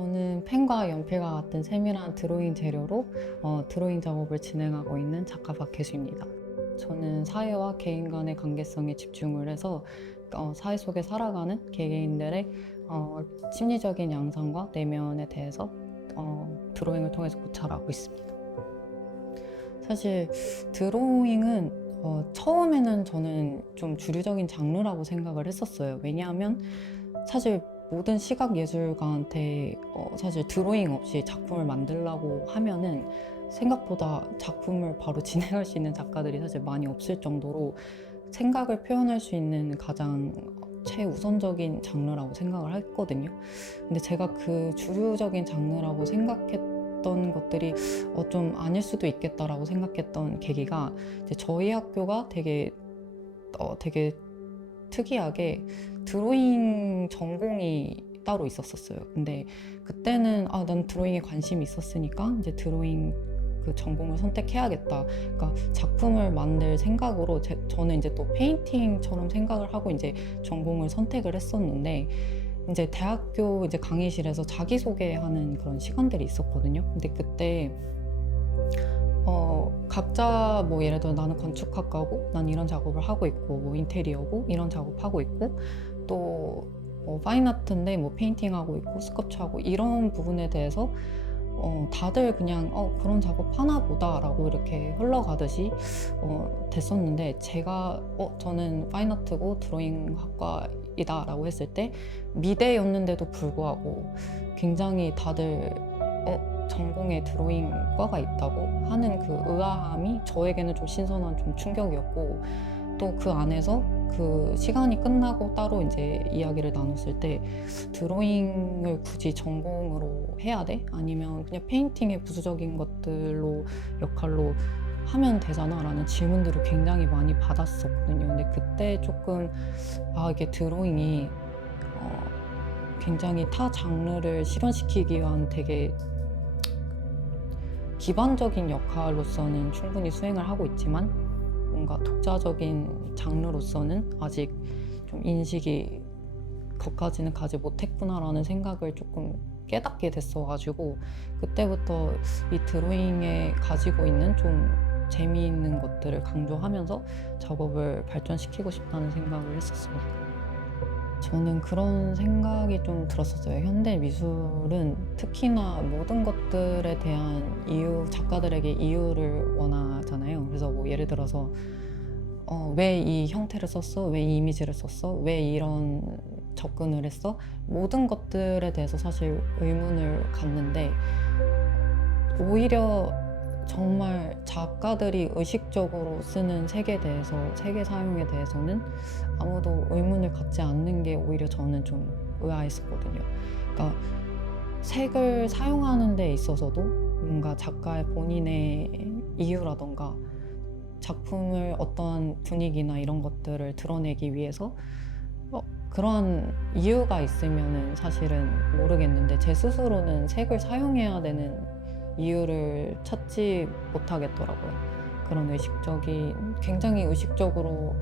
저는 펜과 연필과 같은 세밀한 드로잉 재료로 드로잉 작업을 진행하고 있는 작가 박혜수입니다. 저는 사회와 개인 간의 관계성에 집중을 해서 사회 속에 살아가는 개개인들의 심리적인 양상과 내면에 대해서 드로잉을 통해서 고찰하고 있습니다. 사실 드로잉은 처음에는 저는 좀 주류적인 장르라고 생각을 했었어요. 왜냐하면 사실 모든 시각 예술가한테 사실 드로잉 없이 작품을 만들려고 하면은 생각보다 작품을 바로 진행할 수 있는 작가들이 사실 많이 없을 정도로 생각을 표현할 수 있는 가장 최우선적인 장르라고 생각을 했거든요. 근데 제가 그 주류적인 장르라고 생각했던 것들이 좀 아닐 수도 있겠다라고 생각했던 계기가 이제 저희 학교가 되게 특이하게 드로잉 전공이 따로 있었어요. 근데 그때는 난 드로잉에 관심이 있었으니까 이제 드로잉 그 전공을 선택해야겠다. 그러니까 작품을 만들 생각으로 저는 이제 또 페인팅처럼 생각을 하고 이제 전공을 선택을 했었는데 이제 대학교 이제 강의실에서 자기소개하는 그런 시간들이 있었거든요. 근데 그때 각자 뭐 예를 들어 나는 건축학과고 난 이런 작업을 하고 있고 뭐 인테리어고 이런 작업하고 있고 또 파인아트인데 뭐 페인팅하고 있고 스culpture하고 이런 부분에 대해서 다들 그냥 그런 작업 하나 보다라고 이렇게 흘러가듯이 됐었는데 제가 저는 파인아트고 드로잉 학과이다 라고 했을 때 미대였는데도 불구하고 굉장히 다들 전공에 드로잉과가 있다고 하는 그 의아함이 저에게는 좀 신선한 좀 충격이었고 또 그 안에서 그 시간이 끝나고 따로 이제 이야기를 나눴을 때 드로잉을 굳이 전공으로 해야 돼? 아니면 그냥 페인팅의 부수적인 것들로 역할로 하면 되잖아 라는 질문들을 굉장히 많이 받았었거든요. 근데 그때 조금 이게 드로잉이 굉장히 타 장르를 실현시키기 위한 되게 기반적인 역할로서는 충분히 수행을 하고 있지만 뭔가 독자적인 장르로서는 아직 좀 인식이 거기까지는 가지 못했구나라는 생각을 조금 깨닫게 됐어가지고 그때부터 이 드로잉에 가지고 있는 좀 재미있는 것들을 강조하면서 작업을 발전시키고 싶다는 생각을 했었습니다. 저는 그런 생각이 좀 들었었어요. 현대 미술은 특히나 모든 것들에 대한 작가들에게 이유를 원하잖아요. 그래서 뭐 예를 들어서 왜 이 형태를 썼어? 왜 이 이미지를 썼어? 왜 이런 접근을 했어? 모든 것들에 대해서 사실 의문을 갖는데 오히려 정말 작가들이 의식적으로 쓰는 색에 대해서, 색의 사용에 대해서는 아무도 의문을 갖지 않는 게 오히려 저는 좀 의아했었거든요. 그러니까 색을 사용하는 데 있어서도 뭔가 작가의 본인의 이유라던가 작품을 어떤 분위기나 이런 것들을 드러내기 위해서 그런 이유가 있으면은 사실은 모르겠는데 제 스스로는 색을 사용해야 되는 이유를 찾지 못하겠더라고요. 그런 굉장히 의식적으로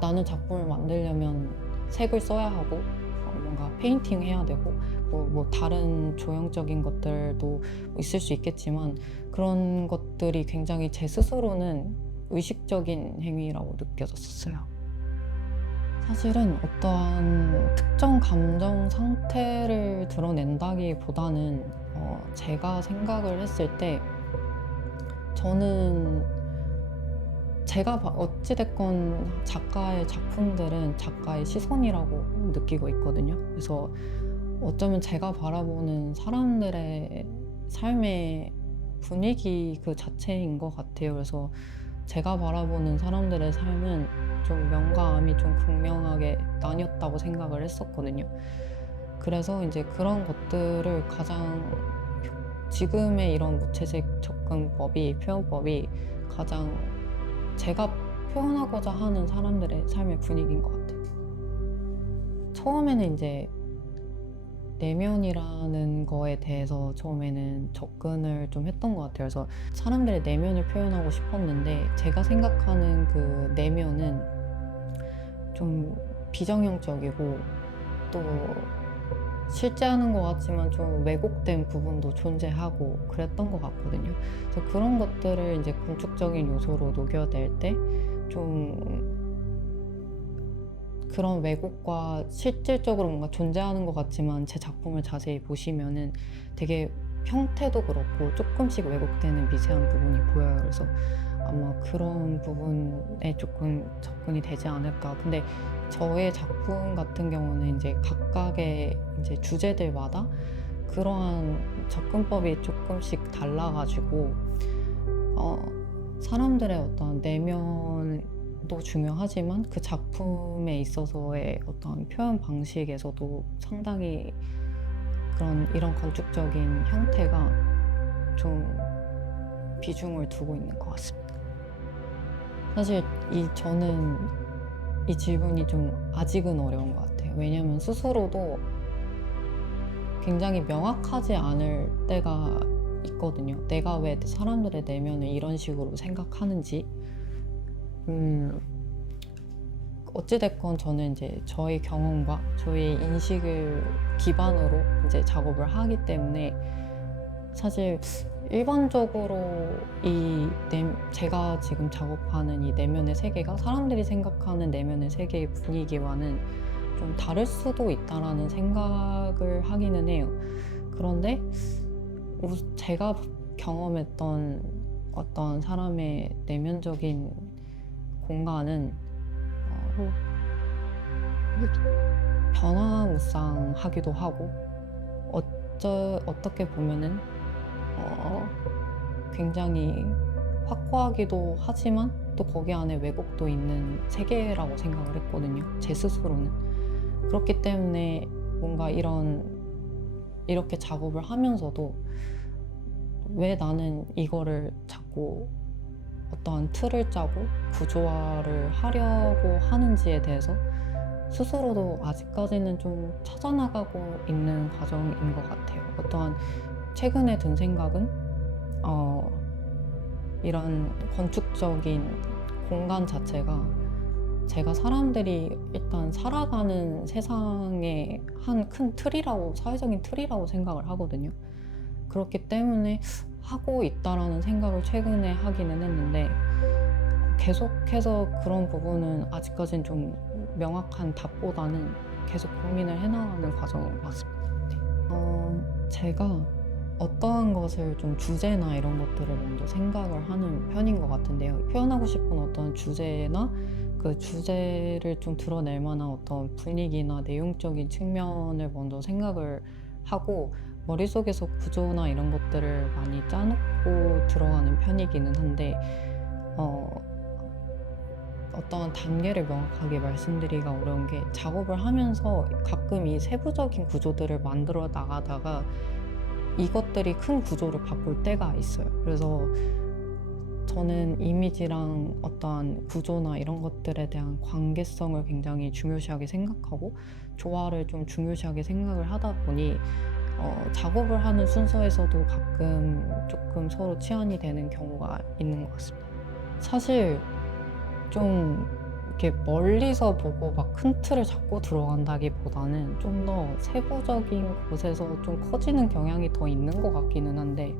나는 작품을 만들려면 색을 써야 하고 뭔가 페인팅 해야 되고 뭐 다른 조형적인 것들도 있을 수 있겠지만 그런 것들이 굉장히 제 스스로는 의식적인 행위라고 느껴졌었어요. 사실은 어떠한 특정 감정 상태를 드러낸다기보다는 제가 생각을 했을 때 저는 제가 어찌됐건 작가의 작품들은 작가의 시선이라고 느끼고 있거든요. 그래서 어쩌면 제가 바라보는 사람들의 삶의 분위기 그 자체인 것 같아요. 그래서 제가 바라보는 사람들의 삶은 좀 명과 암이 좀 극명하게 나뉘었다고 생각을 했었거든요. 그래서 이제 그런 것들을 가장 지금의 이런 무채색 접근법이, 표현법이 가장 제가 표현하고자 하는 사람들의 삶의 분위기인 것 같아요. 처음에는 이제 내면이라는 거에 대해서 처음에는 접근을 좀 했던 것 같아요. 그래서 사람들의 내면을 표현하고 싶었는데 제가 생각하는 그 내면은 좀 비정형적이고 또 실제하는 것 같지만 좀 왜곡된 부분도 존재하고 그랬던 것 같거든요. 그래서 그런 것들을 이제 건축적인 요소로 녹여낼 때 좀 그런 왜곡과 실질적으로 뭔가 존재하는 것 같지만 제 작품을 자세히 보시면은 되게 형태도 그렇고 조금씩 왜곡되는 미세한 부분이 보여요. 그래서 아마 그런 부분에 조금 접근이 되지 않을까. 근데 저의 작품 같은 경우는 이제 각각의 이제 주제들마다 그러한 접근법이 조금씩 달라가지고 사람들의 어떤 내면도 중요하지만 그 작품에 있어서의 어떤 표현 방식에서도 상당히 이런 건축적인 형태가 좀 비중을 두고 있는 것 같습니다. 사실 저는 이 질문이 좀 아직은 어려운 것 같아요. 왜냐면 스스로도 굉장히 명확하지 않을 때가 있거든요. 내가 왜 사람들의 내면을 이런 식으로 생각하는지. 어찌됐건 저는 이제 저의 경험과 저의 인식을 기반으로 이제 작업을 하기 때문에 사실 일반적으로 제가 지금 작업하는 이 내면의 세계가 사람들이 생각하는 내면의 세계의 분위기와는 좀 다를 수도 있다라는 생각을 하기는 해요. 그런데 제가 경험했던 어떤 사람의 내면적인 공간은 변화무쌍하기도 하고 어떻게 보면은 굉장히 확고하기도 하지만 또 거기 안에 왜곡도 있는 세계라고 생각을 했거든요. 제 스스로는. 그렇기 때문에 뭔가 이렇게 작업을 하면서도 왜 나는 이거를 자꾸 어떠한 틀을 짜고 구조화를 하려고 하는지에 대해서 스스로도 아직까지는 좀 찾아나가고 있는 과정인 것 같아요. 어떠한 최근에 든 생각은 이런 건축적인 공간 자체가 제가 사람들이 일단 살아가는 세상의 한 큰 틀이라고, 사회적인 틀이라고 생각을 하거든요. 그렇기 때문에 하고 있다라는 생각을 최근에 하기는 했는데 계속해서 그런 부분은 아직까지는 좀 명확한 답보다는 계속 고민을 해나가는 과정인 것 같습니다. 제가 어떠한 것을 좀 주제나 이런 것들을 먼저 생각을 하는 편인 것 같은데요. 표현하고 싶은 어떤 주제나 그 주제를 좀 드러낼 만한 어떤 분위기나 내용적인 측면을 먼저 생각을 하고 머릿속에서 구조나 이런 것들을 많이 짜놓고 들어가는 편이기는 한데 어떠한 단계를 명확하게 말씀드리기가 어려운 게 작업을 하면서 가끔 이 세부적인 구조들을 만들어 나가다가 이것들이 큰 구조를 바꿀 때가 있어요. 그래서 저는 이미지랑 어떠한 구조나 이런 것들에 대한 관계성을 굉장히 중요시하게 생각하고 조화를 좀 중요시하게 생각을 하다 보니 작업을 하는 순서에서도 가끔 조금 서로 치환이 되는 경우가 있는 것 같습니다. 사실 좀 이렇게 멀리서 보고 막 큰 틀을 잡고 들어간다기보다는 좀 더 세부적인 곳에서 좀 커지는 경향이 더 있는 것 같기는 한데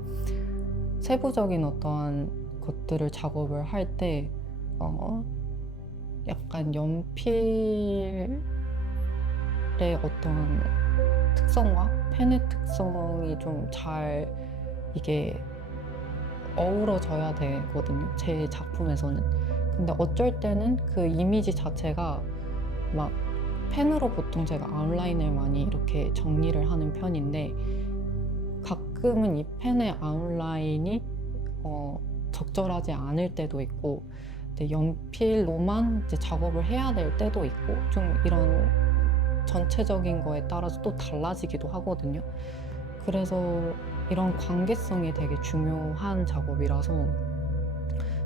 세부적인 어떠한 것들을 작업을 할 때 약간 연필의 어떤 특성과 펜의 특성이 좀 잘 이게 어우러져야 되거든요. 제 작품에서는. 근데 어쩔 때는 그 이미지 자체가 막 펜으로 보통 제가 아웃라인을 많이 이렇게 정리를 하는 편인데 가끔은 이 펜의 아웃라인이 적절하지 않을 때도 있고 근데 연필로만 이제 작업을 해야 될 때도 있고 좀 이런 전체적인 거에 따라서 또 달라지기도 하거든요. 그래서 이런 관계성이 되게 중요한 작업이라서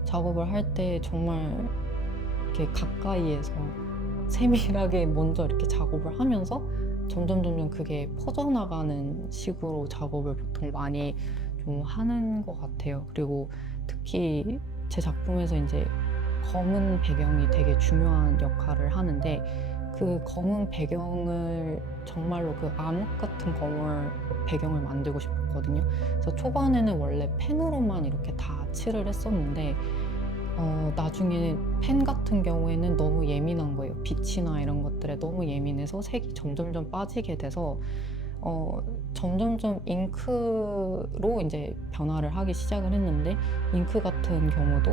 작업을 할 때 정말 이렇게 가까이에서 세밀하게 먼저 이렇게 작업을 하면서 점점 그게 퍼져나가는 식으로 작업을 보통 많이 좀 하는 것 같아요. 그리고 특히 제 작품에서 이제 검은 배경이 되게 중요한 역할을 하는데 그 검은 배경을 정말로 그 암흑 같은 검을 배경을 만들고 싶었거든요. 그래서 초반에는 원래 펜으로만 이렇게 다 칠을 했었는데 나중에 펜 같은 경우에는 너무 예민한 거예요. 빛이나 이런 것들에 너무 예민해서 색이 점점점 빠지게 돼서 점점점 잉크로 이제 변화를 하기 시작을 했는데, 잉크 같은 경우도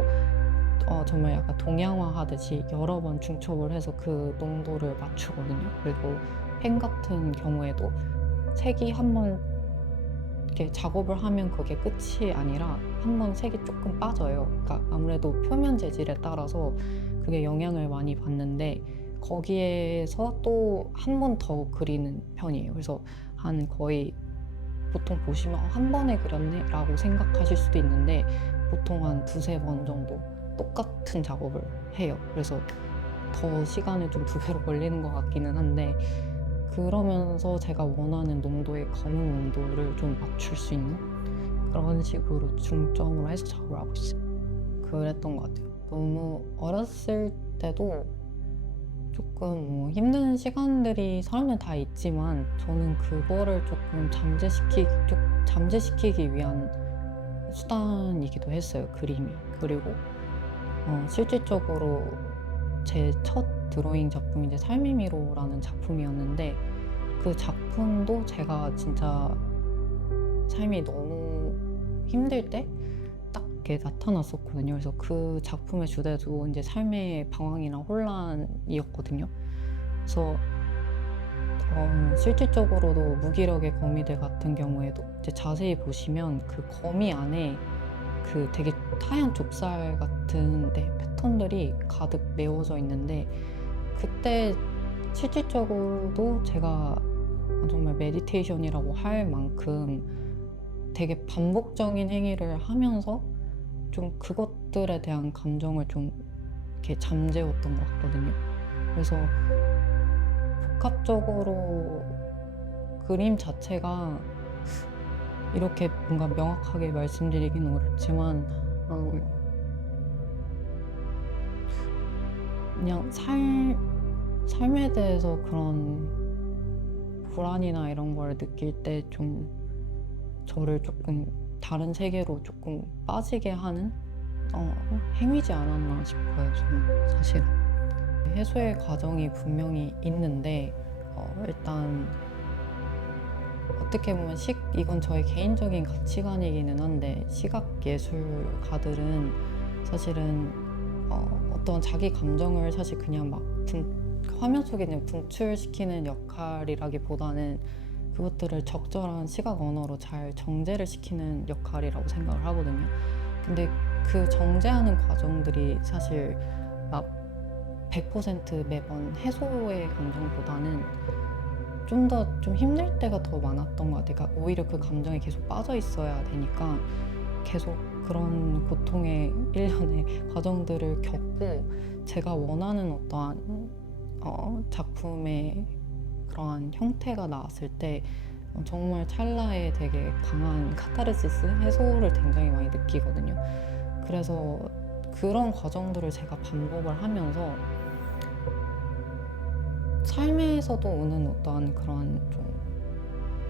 정말 약간 동양화 하듯이 여러 번 중첩을 해서 그 농도를 맞추거든요. 그리고 펜 같은 경우에도 색이 한번 이렇게 작업을 하면 그게 끝이 아니라 한번 색이 조금 빠져요. 그러니까 아무래도 표면 재질에 따라서 그게 영향을 많이 받는데, 거기에서 또 한 번 더 그리는 편이에요. 그래서 한 거의 보통 보시면 한 번에 그렸네 라고 생각하실 수도 있는데, 보통 한 두세 번 정도 똑같은 작업을 해요. 그래서 더 시간을 좀 두 배로 걸리는 것 같기는 한데, 그러면서 제가 원하는 농도의 검은 농도를 좀 맞출 수 있는 그런 식으로 중점으로 해서 작업을 하고 있어요. 그랬던 것 같아요. 너무 어렸을 때도 조금 힘든 시간들이 사람들 다 있지만, 저는 그거를 조금 잠재시키기 위한 수단이기도 했어요, 그림이. 그리고 실질적으로 제 첫 드로잉 작품이 이제 삶의 미로라는 작품이었는데, 그 작품도 제가 진짜 삶이 너무 힘들 때 딱 이렇게 나타났었거든요. 그래서 그 작품의 주제도 이제 삶의 방황이나 혼란이었거든요. 그래서 실질적으로도 무기력의 거미들 같은 경우에도 이제 자세히 보시면 그 거미 안에 그 되게 하얀 좁쌀 같은 패턴들이 가득 메워져 있는데, 그때 실질적으로도 제가 정말 메디테이션이라고 할 만큼 되게 반복적인 행위를 하면서 좀 그것들에 대한 감정을 좀 이렇게 잠재웠던 것 같거든요. 그래서 복합적으로 그림 자체가 이렇게 뭔가 명확하게 말씀드리기는 어렵지만, 그냥 삶에 대해서 그런 불안이나 이런 걸 느낄 때 좀 저를 조금 다른 세계로 조금 빠지게 하는 행위지 않았나 싶어요, 저는 사실은. 해소의 과정이 분명히 있는데, 일단 어떻게 보면 이건 저의 개인적인 가치관이기는 한데, 시각 예술가들은 사실은 어떤 자기 감정을 사실 그냥 막 화면 속에 그냥 분출시키는 역할이라기보다는 그것들을 적절한 시각 언어로 잘 정제를 시키는 역할이라고 생각을 하거든요. 근데 그 정제하는 과정들이 사실 막 100% 매번 해소의 감정보다는 좀 힘들 때가 더 많았던 것 같아요. 그러니까 오히려 그 감정에 계속 빠져 있어야 되니까 계속 그런 고통의 일련의 과정들을 겪고, 제가 원하는 어떠한 작품의 그러한 형태가 나왔을 때 정말 찰나에 되게 강한 카타르시스, 해소를 굉장히 많이 느끼거든요. 그래서 그런 과정들을 제가 반복을 하면서 삶에서도 오는 어떠한 그런 좀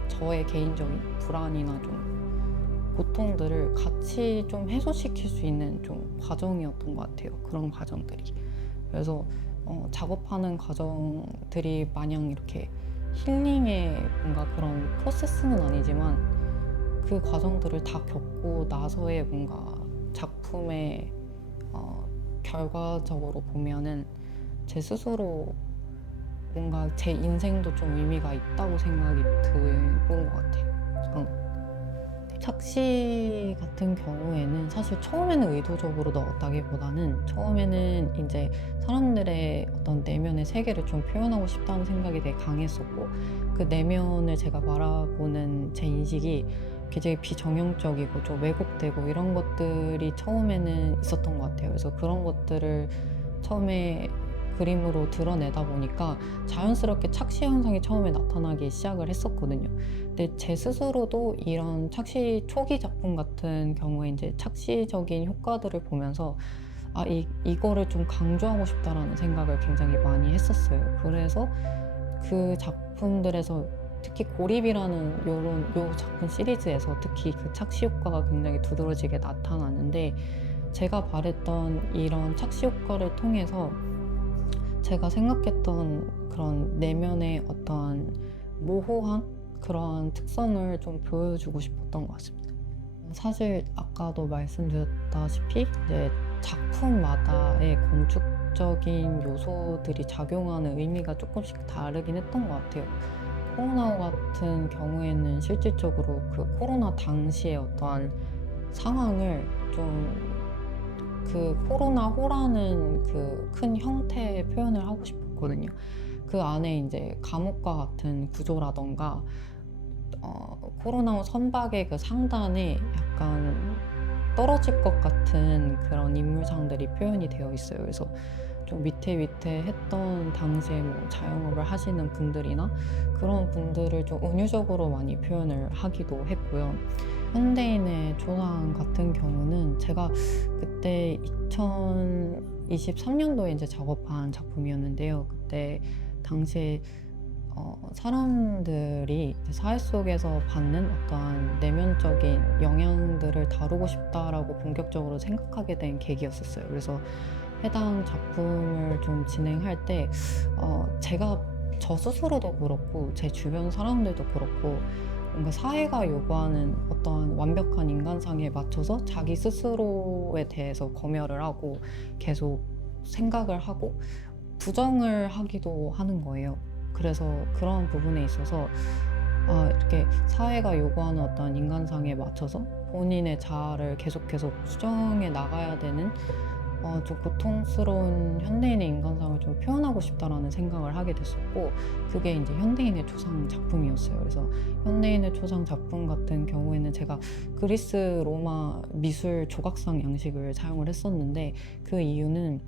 저의 개인적인 불안이나 좀 고통들을 같이 좀 해소시킬 수 있는 좀 과정이었던 것 같아요, 그런 과정들이. 그래서 작업하는 과정들이 마냥 이렇게 힐링의 뭔가 그런 프로세스는 아니지만, 그 과정들을 다 겪고 나서의 뭔가 작품의 결과적으로 보면은 제 스스로 뭔가 제 인생도 좀 의미가 있다고 생각이 드는 것 같아요. 착시 같은 경우에는 사실 처음에는 의도적으로 넣었다기보다는, 처음에는 이제 사람들의 어떤 내면의 세계를 좀 표현하고 싶다는 생각이 되게 강했었고, 그 내면을 제가 바라보는 제 인식이 굉장히 비정형적이고 좀 왜곡되고 이런 것들이 처음에는 있었던 것 같아요. 그래서 그런 것들을 처음에 그림으로 드러내다 보니까 자연스럽게 착시 현상이 처음에 나타나기 시작을 했었거든요. 근데 제 스스로도 이런 착시 초기 작품 같은 경우에 이제 착시적인 효과들을 보면서 이거를 좀 강조하고 싶다라는 생각을 굉장히 많이 했었어요. 그래서 그 작품들에서 특히 고립이라는 요 작품 시리즈에서 특히 그 착시 효과가 굉장히 두드러지게 나타나는데, 제가 바랬던 이런 착시 효과를 통해서 제가 생각했던 그런 내면의 어떠한 모호한 그런 특성을 좀 보여주고 싶었던 것 같습니다. 사실 아까도 말씀드렸다시피 이제 작품마다의 건축적인 요소들이 작용하는 의미가 조금씩 다르긴 했던 것 같아요. 코로나 같은 경우에는 실질적으로 그 코로나 당시의 어떠한 상황을 좀 그 코로나호라는 그 큰 형태의 표현을 하고 싶었거든요. 그 안에 이제 감옥과 같은 구조라던가 코로나호 선박의 그 상단에 약간 떨어질 것 같은 그런 인물상들이 표현이 되어 있어요. 그래서 좀 위태위태했던 당시에 뭐 자영업을 하시는 분들이나 그런 분들을 좀 은유적으로 많이 표현을 하기도 했고요. 현대인의 조상 같은 경우는 제가 그때 2023년도에 이제 작업한 작품이었는데요. 그때 당시에 사람들이 사회 속에서 받는 어떠한 내면적인 영향들을 다루고 싶다라고 본격적으로 생각하게 된 계기였었어요. 그래서 해당 작품을 좀 진행할 때 제가 저 스스로도 그렇고 제 주변 사람들도 그렇고 뭔가 사회가 요구하는 어떠한 완벽한 인간상에 맞춰서 자기 스스로에 대해서 검열을 하고 계속 생각을 하고 부정을 하기도 하는 거예요. 그래서 그런 부분에 있어서 이렇게 사회가 요구하는 어떤 인간상에 맞춰서 본인의 자아를 계속 수정해 나가야 되는 좀 고통스러운 현대인의 인간상을 좀 표현하고 싶다라는 생각을 하게 됐었고, 그게 이제 현대인의 초상 작품이었어요. 그래서 현대인의 초상 작품 같은 경우에는 제가 그리스 로마 미술 조각상 양식을 사용을 했었는데, 그 이유는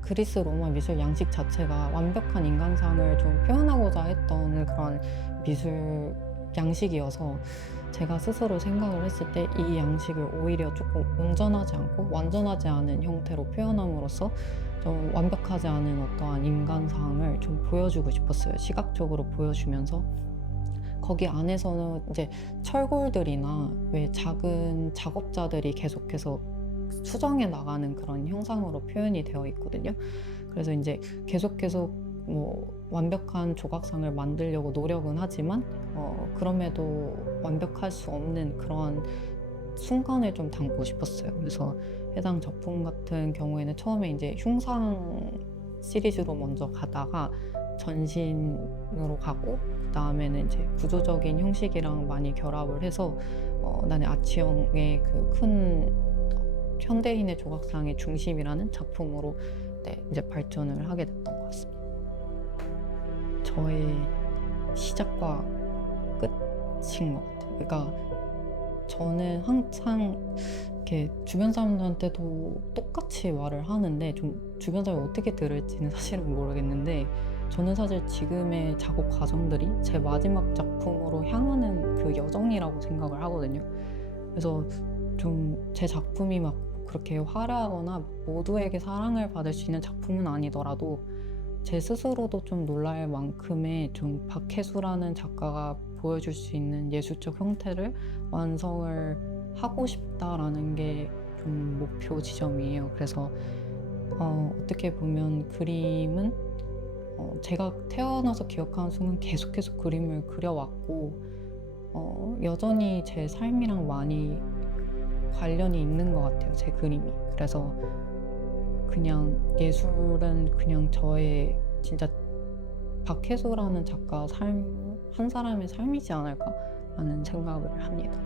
그리스 로마 미술 양식 자체가 완벽한 인간상을 좀 표현하고자 했던 그런 미술 양식이어서 제가 스스로 생각을 했을 때 이 양식을 오히려 조금 온전하지 않고 완전하지 않은 형태로 표현함으로써 좀 완벽하지 않은 어떠한 인간상을 좀 보여주고 싶었어요. 시각적으로 보여주면서 거기 안에서는 이제 철골들이나 왜 작은 작업자들이 계속해서 수정해 나가는 그런 형상으로 표현이 되어 있거든요. 그래서 이제 계속 뭐 완벽한 조각상을 만들려고 노력은 하지만 그럼에도 완벽할 수 없는 그런 순간을 좀 담고 싶었어요. 그래서 해당 작품 같은 경우에는 처음에 이제 흉상 시리즈로 먼저 가다가 전신으로 가고, 그 다음에는 이제 구조적인 형식이랑 많이 결합을 해서 나는 아치형의 그 큰 현대인의 조각상의 중심이라는 작품으로 이제 발전을 하게 됐던 것 같습니다. 저의 시작과 끝인 것 같아요. 그러니까 저는 항상 이렇게 주변 사람들한테도 똑같이 말을 하는데, 좀 주변 사람이 어떻게 들을지는 사실은 모르겠는데, 저는 사실 지금의 작업 과정들이 제 마지막 작품으로 향하는 그 여정이라고 생각을 하거든요. 그래서 좀 제 작품이 막 그렇게 화려하거나 모두에게 사랑을 받을 수 있는 작품은 아니더라도 제 스스로도 좀 놀랄 만큼의 좀 박혜수라는 작가가 보여줄 수 있는 예술적 형태를 완성을 하고 싶다라는 게 좀 목표 지점이에요. 그래서 어떻게 보면 그림은 제가 태어나서 기억하는 순간 계속해서 그림을 그려왔고, 여전히 제 삶이랑 많이 관련이 있는 것 같아요, 제 그림이. 그래서 그냥 예술은 그냥 저의 진짜 박혜수라는 작가 한 사람의 삶이지 않을까라는 생각을 합니다.